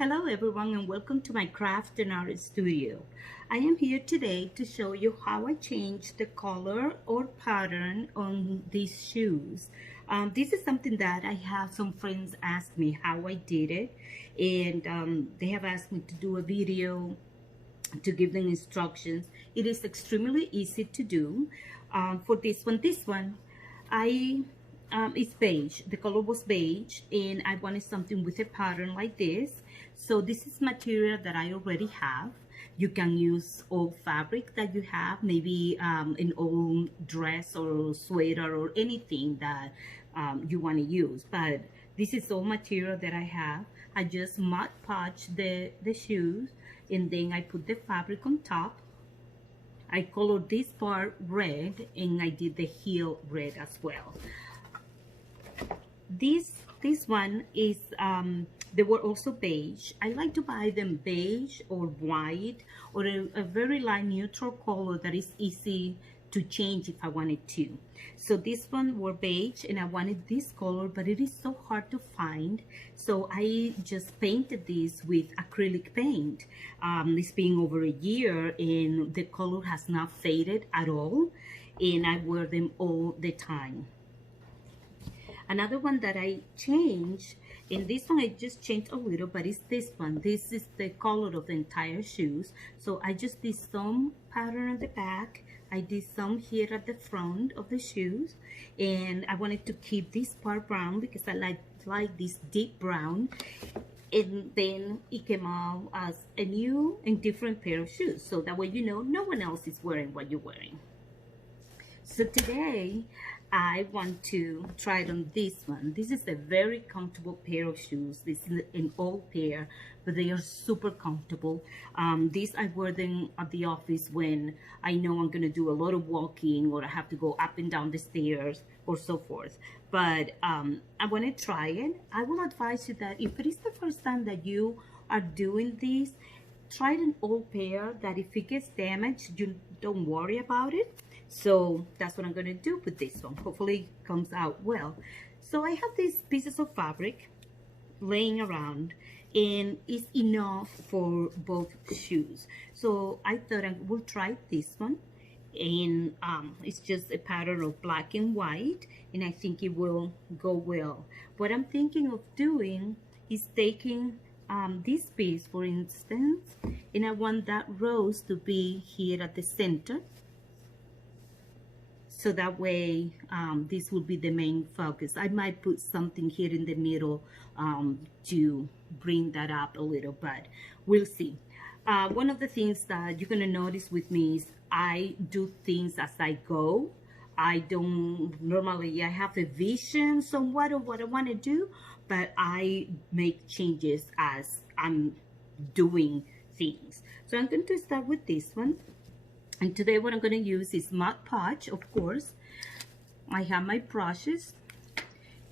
Hello everyone and welcome to my craft and art studio. I am here today to show you how I changed the color or pattern on these shoes. This is something that I have some friends ask me how I did it, and they have asked me to do a video to give them instructions. It is extremely easy to do. For this one, I it's beige. The color was beige, and I wanted something with a pattern like this. So this is material that I already have. You can use old fabric that you have, maybe an old dress or sweater or anything that you want to use. But this is all material that I have. I just Mod Podge the shoes, and then I put the fabric on top. I colored this part red, and I did the heel red as well. This one is they were also beige. I like to buy them beige or white or a very light neutral color that is easy to change if I wanted to. So this one were beige, and I wanted this color, but it is so hard to find. So I just painted this with acrylic paint. It's been over a year, and the color has not faded at all, and I wear them all the time. Another one that I changed, in this one I just changed a little, but it's this one. This is the color of the entire shoes. So I just did some pattern on the back. I did some here at the front of the shoes, and I wanted to keep this part brown because I like this deep brown. And then it came out as a new and different pair of shoes, so that way you know no one else is wearing what you're wearing. So today I want to try it on this one. This is a very comfortable pair of shoes. This is an old pair, but they are super comfortable. These I wear them at the office when I know I'm gonna do a lot of walking, or I have to go up and down the stairs or so forth. But I want to try it. I will advise you that if it is the first time that you are doing this, try an old pair that if it gets damaged, you don't worry about it. So that's what I'm going to do with this one. Hopefully it comes out well. So I have these pieces of fabric laying around, and it's enough for both shoes. So I thought I will try this one, and it's just a pattern of black and white, and I think it will go well. What I'm thinking of doing is taking this piece, for instance, and I want that rose to be here at the center. So that way, this will be the main focus. I might put something here in the middle to bring that up a little, but we'll see. One of the things that you're gonna notice with me is I do things as I go. I don't normally, I have a vision somewhat of what I want to do, but I make changes as I'm doing things. So I'm going to start with this one. And today what I'm going to use is Mod Podge, of course. I have my brushes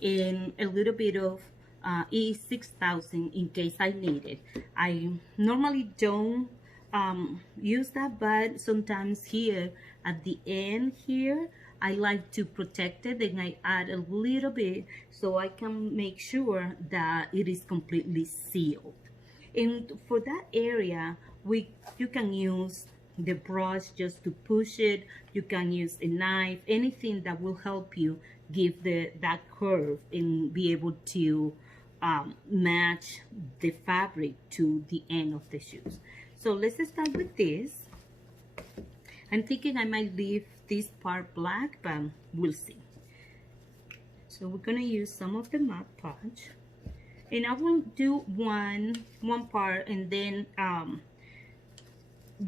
and a little bit of E6000 in case I need it. I normally don't use that, but sometimes here at the end here, I like to protect it, and I add a little bit so I can make sure that it is completely sealed. And for that area, you can use the brush just to push it. You can use a knife, anything that will help you give that curve and be able to match the fabric to the end of the shoes. So let's start with this. I'm thinking I might leave this part black, but we'll see. So we're gonna use some of the Mod Podge, and I will do one part, and then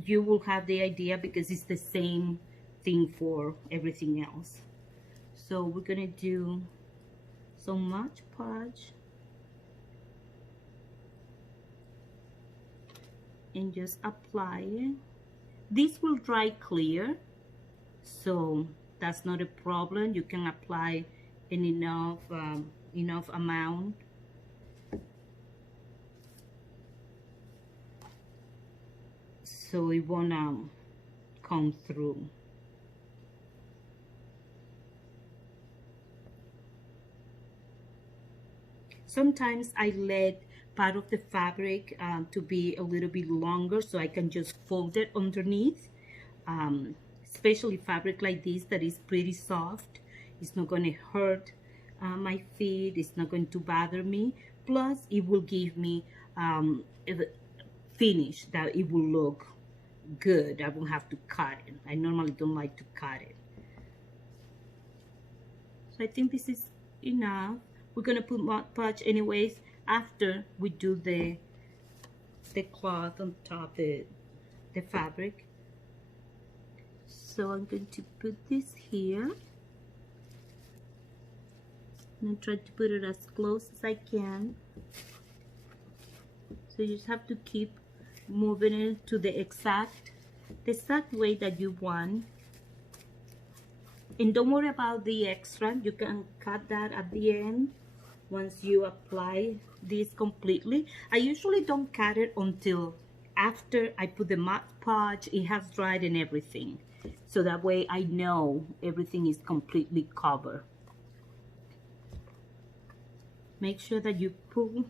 you will have the idea because it's the same thing for everything else. So we're gonna do so Mod Podge and just apply it. This will dry clear, so that's not a problem. You can apply an enough amount. So it won't come through. Sometimes I let part of the fabric to be a little bit longer so I can just fold it underneath. Especially fabric like this that is pretty soft. It's not going to hurt my feet. It's not going to bother me. Plus, it will give me a finish that it will look good. I won't have to cut it. I normally don't like to cut it. So I think this is enough. We're gonna put Mod Podge anyways after we do the cloth on top, the fabric. So I'm going to put this here and try to put it as close as I can. So you just have to keep moving it to the exact way that you want. And don't worry about the extra. You can cut that at the end once you apply this completely. I usually don't cut it until after I put the Mod Podge, it has dried and everything. So that way I know everything is completely covered. Make sure that you pull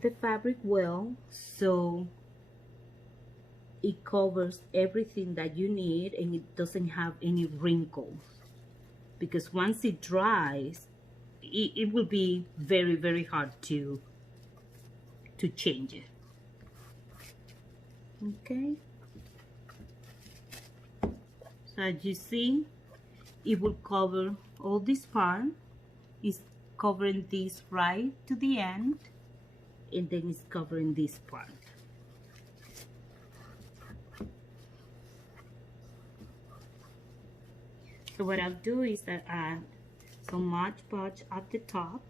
the fabric well so it covers everything that you need and it doesn't have any wrinkles. Because once it dries, it will be very, very hard to change it. Okay. So as you see, it will cover all this part. It's covering this right to the end, and then it's covering this part. So what I'll do is that add some Mod Podge at the top.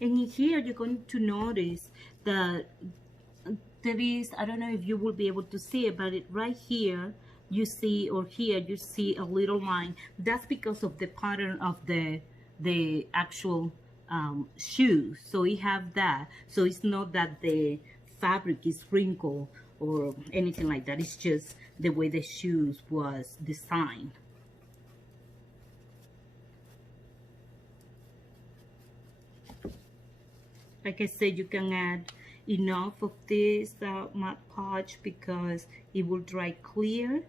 And in here you're going to notice that there is, I don't know if you will be able to see it, but right here you see, or here you see a little line. That's because of the pattern of the actual shoes. So we have that. So it's not that the fabric is wrinkled or anything like that. It's just the way the shoes was designed. Like I said, you can add enough of this Mod Podge because it will dry clear.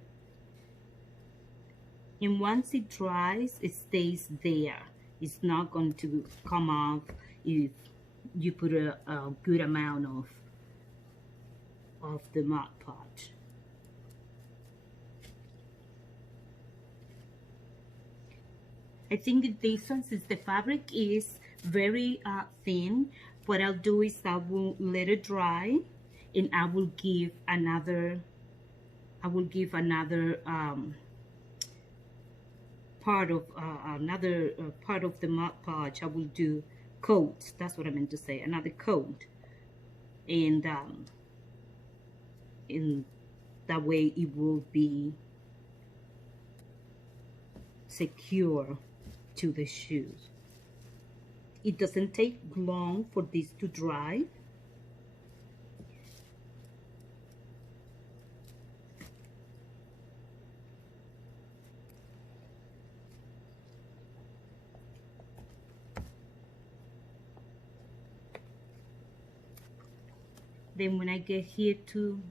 And once it dries, it stays there. It's not going to come off if you put a good amount of the Mod Podge. I think this one, since the fabric is very thin, what I'll do is I will let it dry, and I will give another part of the Mod Podge. I will do coats. That's what I meant to say. Another coat, and in that way it will be secure to the shoes. It doesn't take long for this to dry. Then when I get here to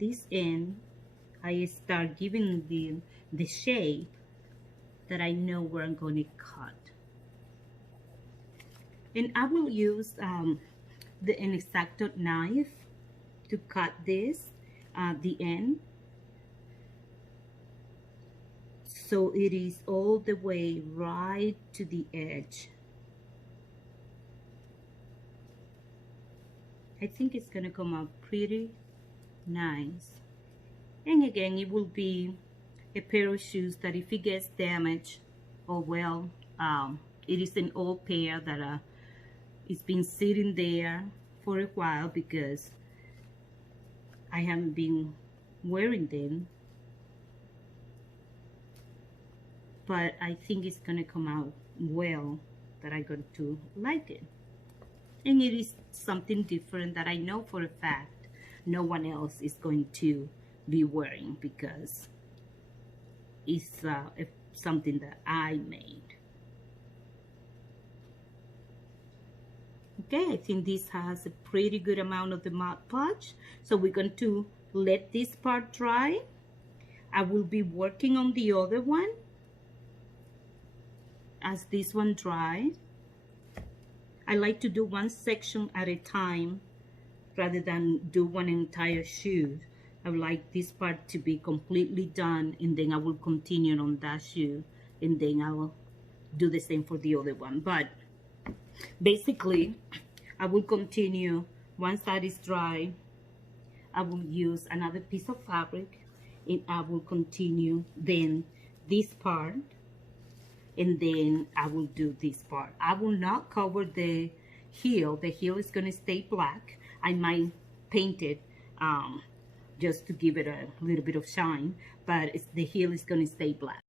this end, I start giving the shape that I know where I'm going to cut. And I will use an X-Acto knife to cut this the end, so it is all the way right to the edge. I think it's gonna come out pretty nice. And again, it will be a pair of shoes that if it gets damaged, oh well, it is an old pair that it's been sitting there for a while because I haven't been wearing them. But I think it's gonna come out well, that I'm going to like it. And it is something different that I know for a fact no one else is going to be wearing, because is something that I made. Okay, I think this has a pretty good amount of the Mod Podge. So we're going to let this part dry. I will be working on the other one as this one dries. I like to do one section at a time rather than do one entire shoe. I would like this part to be completely done, and then I will continue on that shoe, and then I will do the same for the other one. But basically, I will continue. Once that is dry, I will use another piece of fabric, and I will continue then this part, and then I will do this part. I will not cover the heel. The heel is going to stay black. I might paint it just to give it a little bit of shine, but the heel is going to stay black.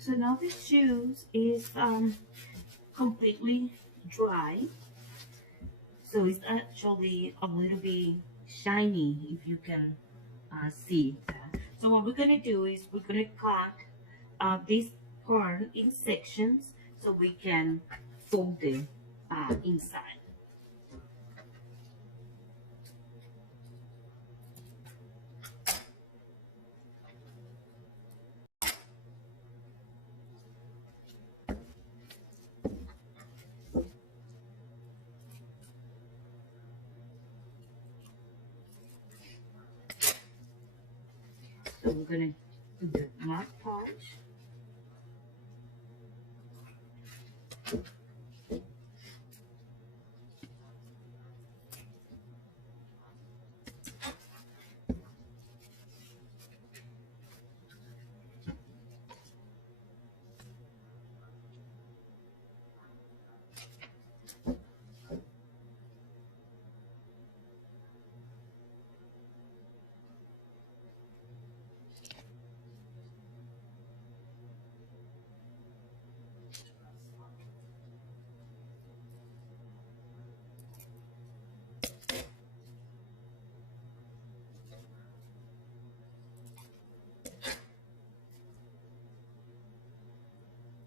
So now the shoes is completely dry. So it's actually a little bit shiny, if you can see that. So what we're gonna do is we're gonna cut this part in sections so we can fold it inside. So we're gonna do the Mod Podge.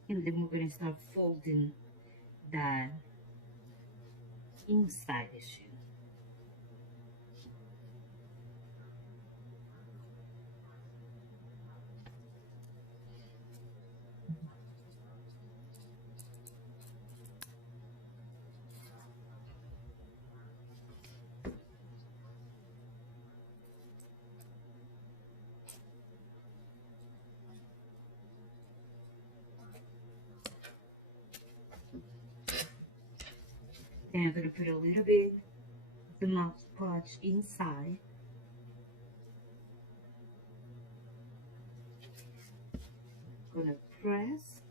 And then we're gonna start folding that inside the shoe. Then I'm gonna put a little bit of the Mod Podge inside gonna press,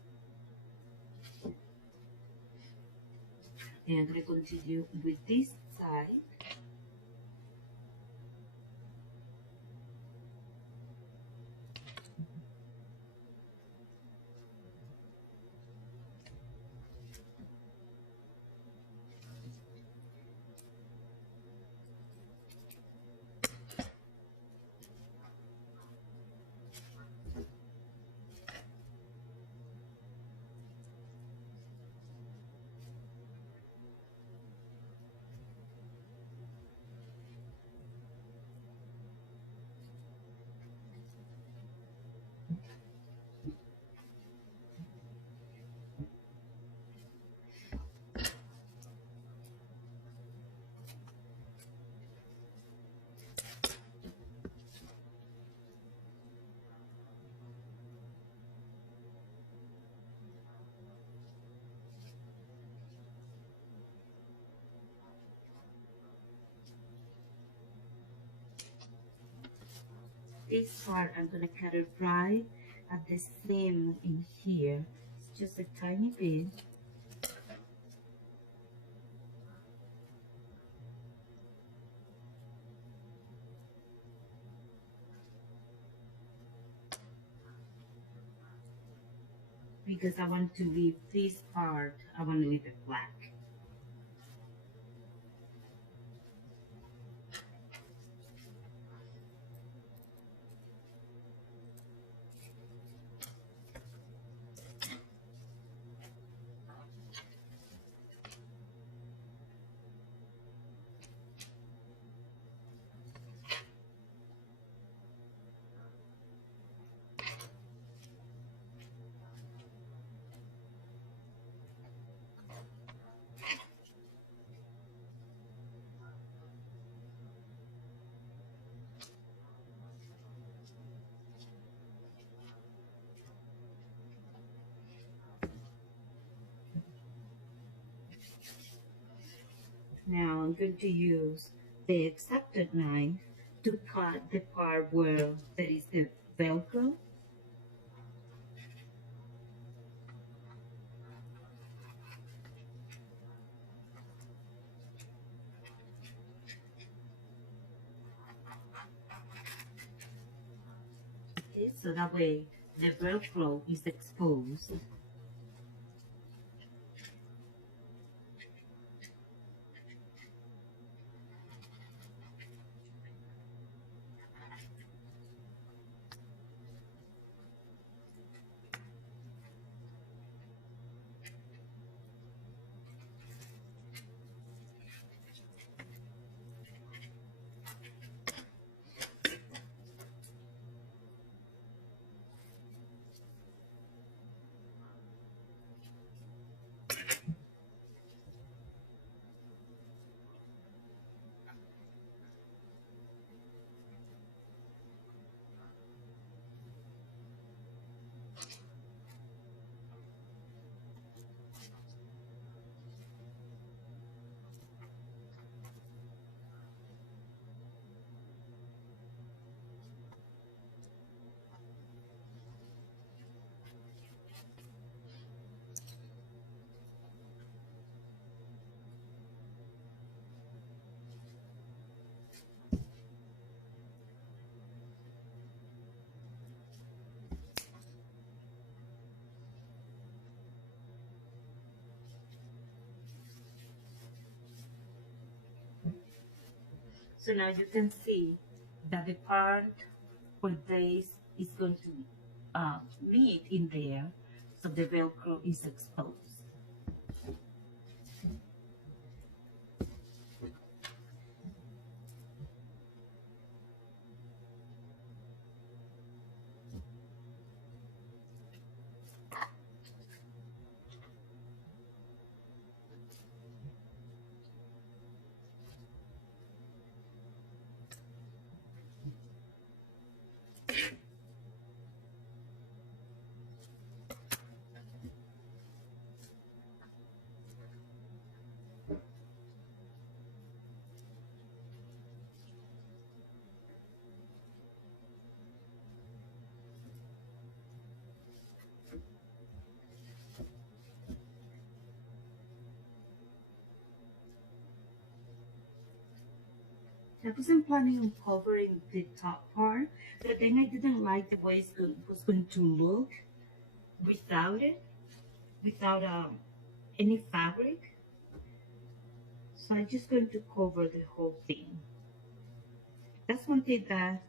and I'm gonna continue with this side. This part I'm gonna cut it right at the seam in here. It's just a tiny bit. Because I want to leave this part, I want to leave it black. Now I'm going to use the X-Acto knife to cut the part where there is the Velcro. Okay, so that way the Velcro is exposed. So now you can see that the part where this is going to meet in there, so the Velcro is exposed. I wasn't planning on covering the top part, but then I didn't like the way was going to look without it, without any fabric. So I'm just going to cover the whole thing. That's one thing that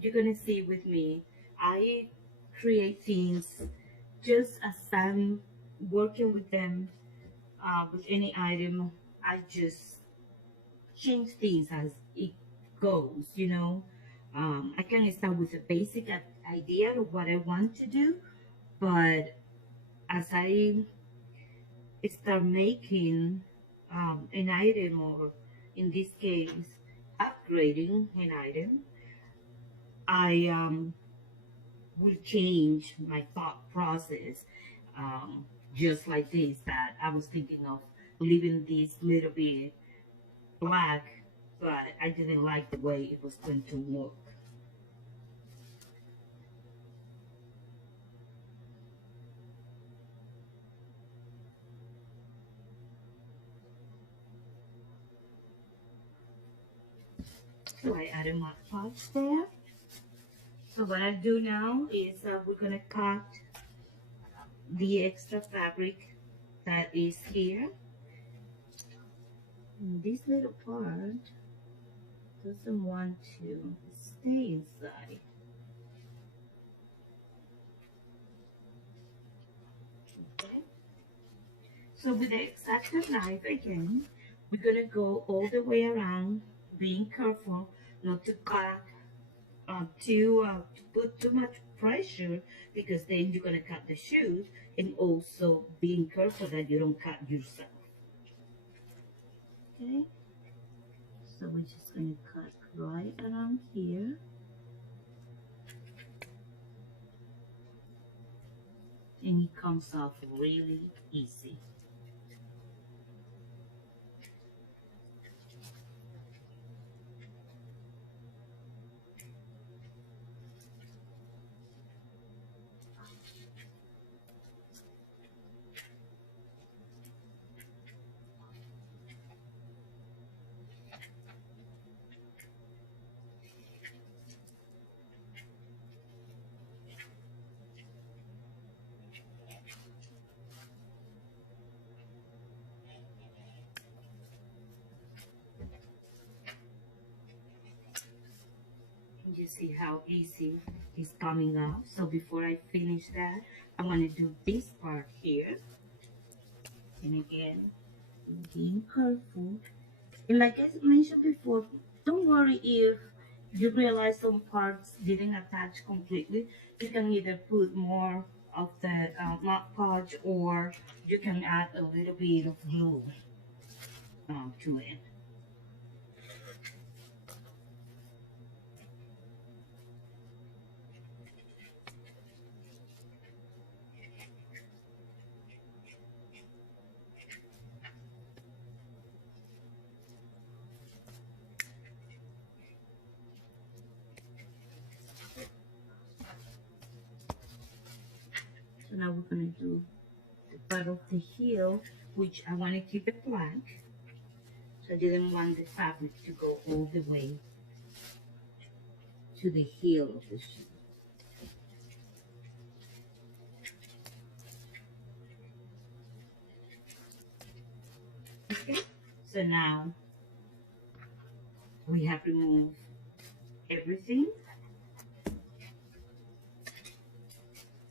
you're gonna see with me. I create things just as I'm working with them, with any item. I just change things as it goes, you know. I can start with a basic idea of what I want to do, but as I start making an item, or in this case, upgrading an item, I will change my thought process. Just like this, that I was thinking of leaving this little bit black, but I didn't like the way it was going to look. So I added my parts there. So what I do now is we're gonna cut the extra fabric that is here. And this little part doesn't want to stay inside. Okay. So with the X-Acto knife again, we're gonna go all the way around, being careful not to cut to put too much pressure, because then you're gonna cut the shoes, and also being careful that you don't cut yourself. Okay, so we're just gonna cut right around here, and it comes off really easy. You see how easy it's coming out. So before I finish that, I want to do this part here. And again, being careful. And like I mentioned before, don't worry if you realize some parts didn't attach completely. You can either put more of the Mod Podge, or you can add a little bit of glue to it. So now we're going to do the part of the heel, which I want to keep it blank. So I didn't want the fabric to go all the way to the heel of the shoe. Okay, so now we have removed everything.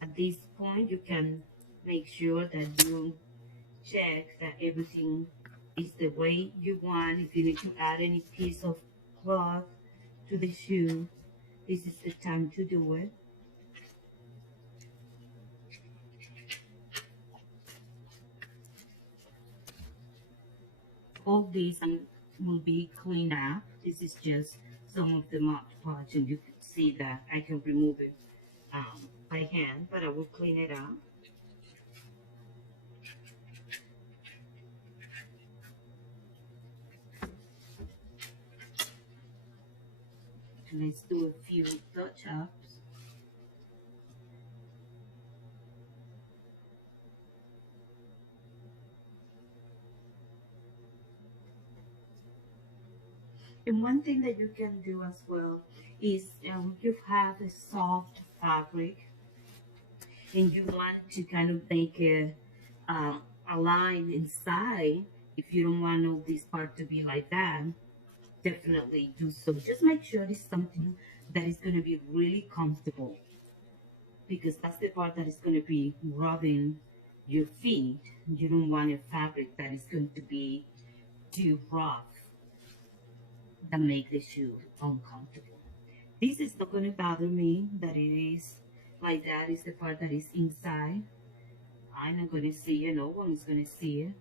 At this point, you can make sure that you check that everything is the way you want. If you need to add any piece of cloth to the shoe, this is the time to do it. All these will be cleaned up. This is just some of the Mod Podge, and you can see that I can remove it by hand, but I will clean it up. And let's do a few touch-ups. And one thing that you can do as well is you have a soft fabric and you want to kind of make a line inside. If you don't want all this part to be like that, definitely do so. Just make sure it's something that is going to be really comfortable, because that's the part that is going to be rubbing your feet. You don't want a fabric that is going to be too rough that make the shoe uncomfortable. This is not going to bother me that it is like that. Is the part that is inside. I'm not going to see it. No one is going to see it.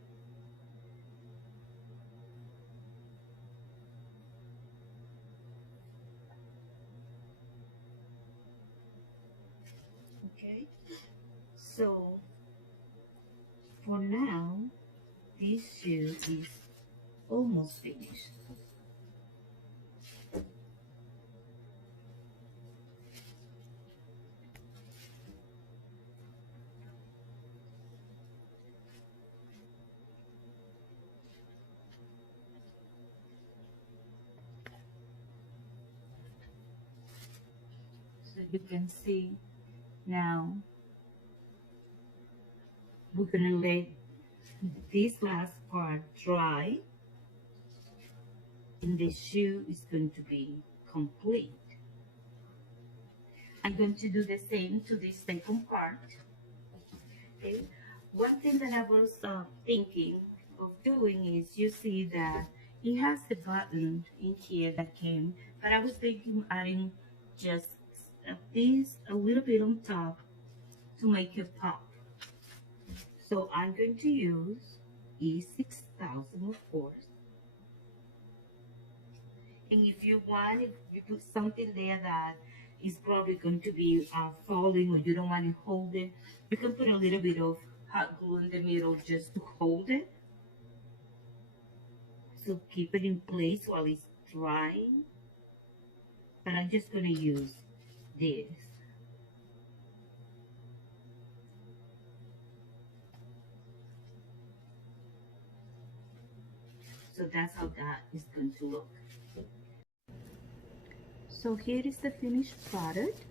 Okay, so for now, this shoe is almost finished. So you can see now we're gonna let this last part dry and the shoe is going to be complete. I'm going to do the same to this second part. Okay. One thing that I was thinking of doing is, you see that it has a button in here that came, but I was thinking adding just this a little bit on top to make it pop. So I'm going to use E6000, of course. And if you want, if you put something there that is probably going to be falling, or you don't want to hold it, you can put a little bit of hot glue in the middle just to hold it. So keep it in place while it's drying. But I'm just going to use this. So that's how that is going to look. So here is the finished product.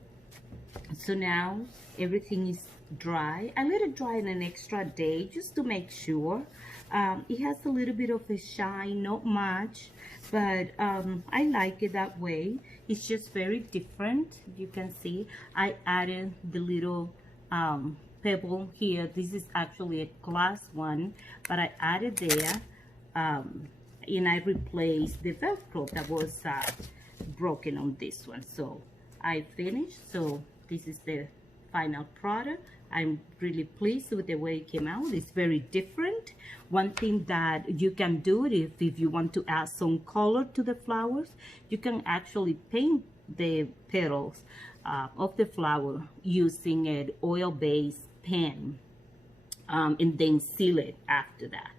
So now everything is dry. I let it dry in an extra day just to make sure. It has a little bit of a shine, not much, but I like it that way. It's just very different. You can see I added the little pebble here. This is actually a glass one, but I added there, and I replaced the Velcro that was broken on this one. So I finished. So this is the final product. I'm really pleased with the way it came out. It's very different. One thing that you can do, if you want to add some color to the flowers, you can actually paint the petals of the flower using an oil-based pen, and then seal it after that.